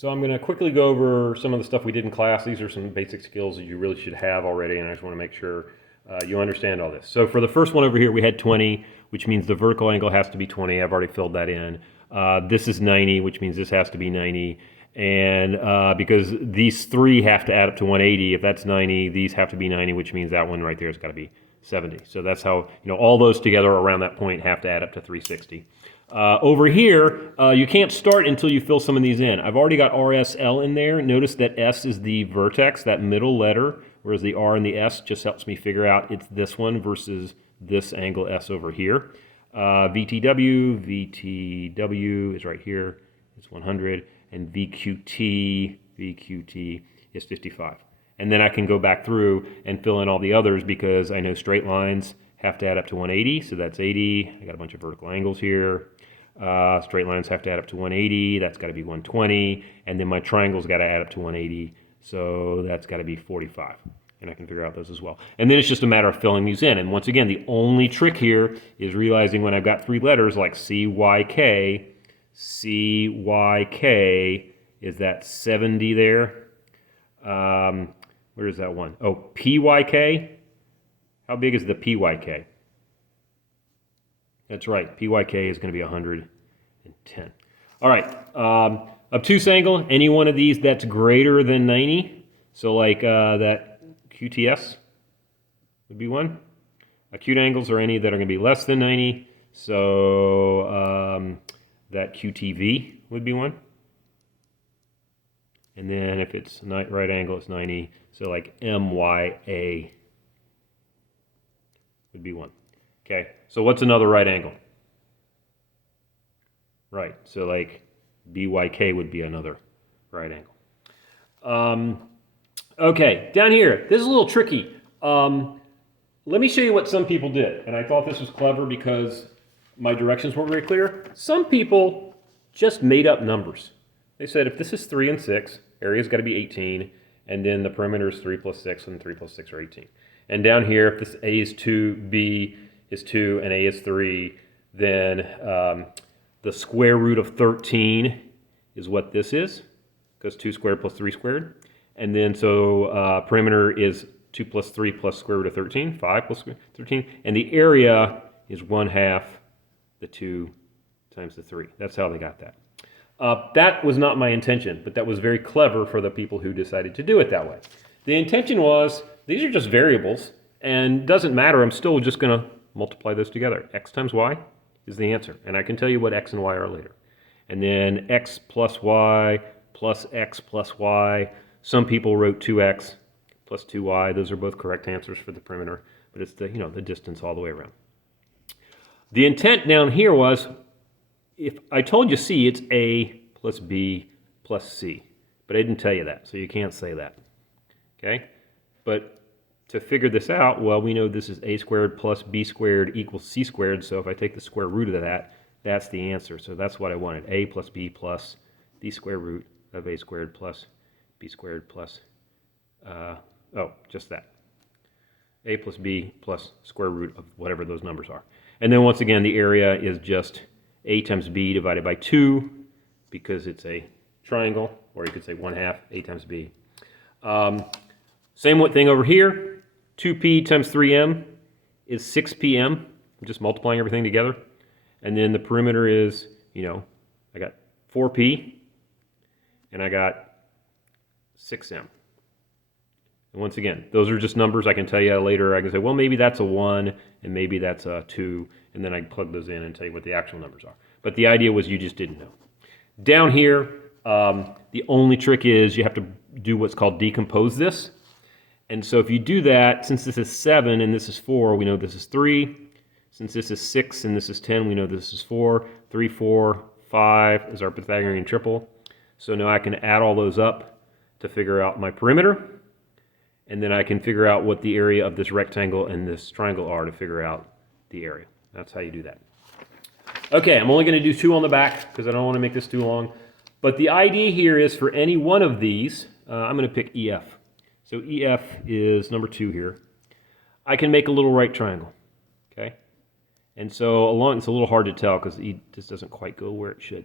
So I'm going to quickly go over some of the stuff we did in class. These are some basic skills that you really should have already, and I just want to make sure you understand all this. So for the first one over here, we had 20, which means the vertical angle has to be 20. I've already filled that in. This is 90, which means this has to be 90. And because these three have to add up to 180, if that's 90, these have to be 90, which means that one right there has got to be 70. So that's how, all those together around that point have to add up to 360. Over here, you can't start until you fill some of these in. I've already got RSL in there. Notice that S is the vertex, that middle letter, whereas the R and the S just helps me figure out it's this one versus this angle S over here. VTW is right here. It's 100. And VQT is 55. And then I can go back through and fill in all the others because I know straight lines have to add up to 180, so that's 80. I got a bunch of vertical angles here. Straight lines have to add up to 180, that's got to be 120, and then my triangle's got to add up to 180, so that's got to be 45. And I can figure out those as well. And then it's just a matter of filling these in. And once again, the only trick here is realizing when I've got three letters like CYK, is that 70 there? Where is that one? Oh, PYK. How big is the PYK? That's right, PYK is going to be 110. All right, obtuse angle, any one of these that's greater than 90. So like that QTS would be one. Acute angles are any that are going to be less than 90. So that QTV would be one. And then if it's right angle, it's 90. So like MYA would be one. Okay, so what's another right angle? Right, so like BYK would be another right angle. Okay, down here, this is a little tricky. Let me show you what some people did. And I thought this was clever because my directions weren't very clear. Some people just made up numbers. They said if this is 3 and 6, area's got to be 18, and then the perimeter is 3 plus 6, and 3 plus 6 are 18. And down here, if this A is 2, B is 2, and A is 3, then the square root of 13 is what this is, because 2 squared plus 3 squared. And then so perimeter is 2 plus 3 plus square root of 13, 5 plus 13. And the area is 1/2 the 2 times the 3. That's how they got that. That was not my intention, but that was very clever for the people who decided to do it that way. The intention was, these are just variables, and doesn't matter, I'm still just going to multiply those together. X times Y is the answer, and I can tell you what X and Y are later. And then X plus Y plus X plus Y. Some people wrote 2X plus 2Y. Those are both correct answers for the perimeter, but it's the, the distance all the way around. The intent down here was, if I told you C, it's A plus B plus C. But I didn't tell you that, so you can't say that. Okay? But to figure this out, well, we know this is A squared plus B squared equals C squared, so if I take the square root of that, that's the answer. So that's what I wanted, A plus B plus the square root of A squared plus B squared plus, just that. A plus B plus square root of whatever those numbers are. And then once again, the area is just A times B divided by 2 because it's a triangle, or you could say 1/2 A times B. Same thing over here. 2P times 3M is 6PM. I'm just multiplying everything together. And then the perimeter is, I got 4P and I got 6M. And once again, those are just numbers. I can tell you later. I can say, well, maybe that's a 1 and maybe that's a 2. And then I can plug those in and tell you what the actual numbers are. But the idea was you just didn't know. Down here, the only trick is you have to do what's called decompose this. And so if you do that, since this is 7 and this is 4, we know this is 3. Since this is 6 and this is 10, we know this is 4. 3, 4, 5 is our Pythagorean triple. So now I can add all those up to figure out my perimeter. And then I can figure out what the area of this rectangle and this triangle are to figure out the area. That's how you do that. Okay, I'm only going to do 2 on the back because I don't want to make this too long. But the idea here is for any one of these, I'm going to pick EF. So EF is number 2 here. I can make a little right triangle, okay? And so it's a little hard to tell because this doesn't quite go where it should.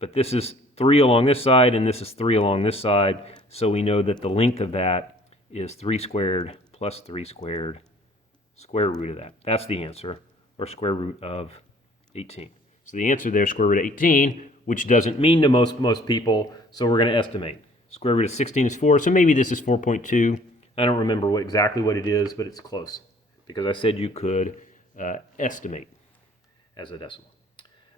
But this is 3 along this side, and this is 3 along this side. So we know that the length of that is 3 squared plus 3 squared, square root of that. That's the answer, or square root of 18. So the answer there is square root of 18, which doesn't mean to most people, so we're going to estimate. Square root of 16 is 4, so maybe this is 4.2. I don't remember exactly what it is, but it's close, because I said you could estimate as a decimal.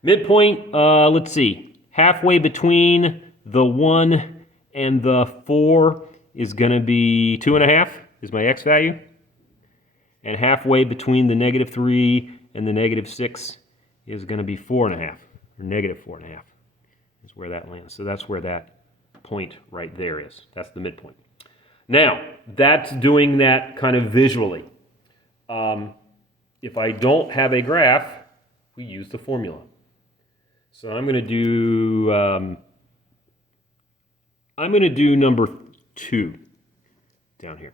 Midpoint, let's see. Halfway between the 1 and the 4 is going to be 2.5 is my x value. And halfway between the -3 and the -6 is going to be 4.5, or -4.5 is where that lands. So that's where that point right there is. That's the midpoint. Now, that's doing that kind of visually. If I don't have a graph, we use the formula. So I'm going to do number 2 down here.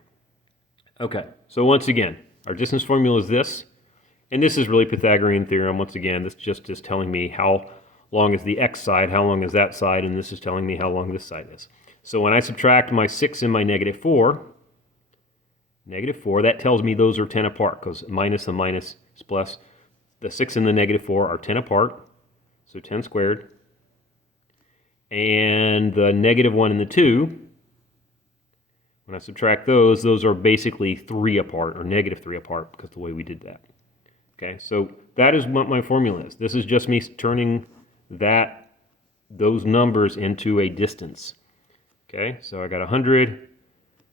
Okay, so once again, our distance formula is this, and this is really Pythagorean theorem. Once again, this just is telling me how long is the x side, how long is that side, and this is telling me how long this side is. So when I subtract my 6 and my -4, -4, that tells me those are 10 apart, because minus and minus is plus. The 6 and the -4 are 10 apart, so 10 squared. And the -1 and the 2, when I subtract those are basically 3 apart, or -3 apart, because of the way we did that. Okay, so that is what my formula is. This is just me turning those numbers into a distance. Okay, so I got 100.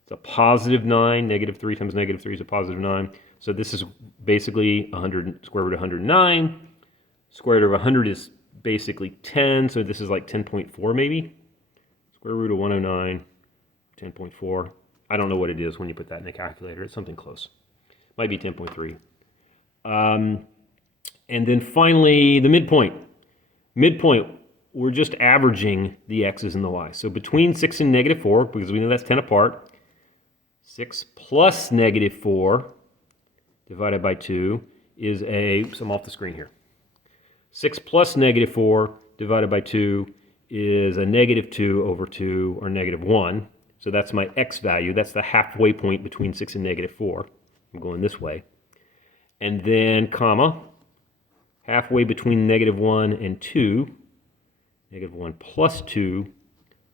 It's a positive 9. -3 times -3 is a positive 9. So this is basically 100, square root of 109. Square root of 100 is basically 10, so this is like 10.4 maybe. Square root of 109, 10.4. I don't know what it is when you put that in the calculator. It's something close. Might be 10.3. And then finally, the midpoint. Midpoint, we're just averaging the x's and the y's. So between 6 and -4, because we know that's 10 apart, 6 plus -4 divided by 2 is so I'm off the screen here. 6 plus -4 divided by 2 is a -2 over 2, or -1. So that's my x value. That's the halfway point between 6 and -4. I'm going this way. And then comma, halfway between -1 and 2, -1 plus 2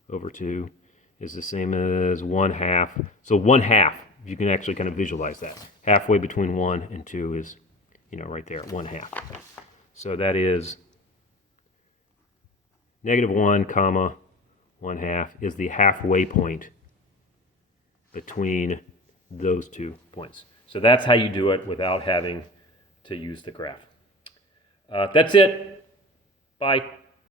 over 2 is the same as 1/2. So 1/2, you can actually kind of visualize that. Halfway between 1 and 2 is, right there, 1/2. So that is -1, comma, 1/2 is the halfway point between those 2 points. So that's how you do it without having to use the graph. That's it. Bye.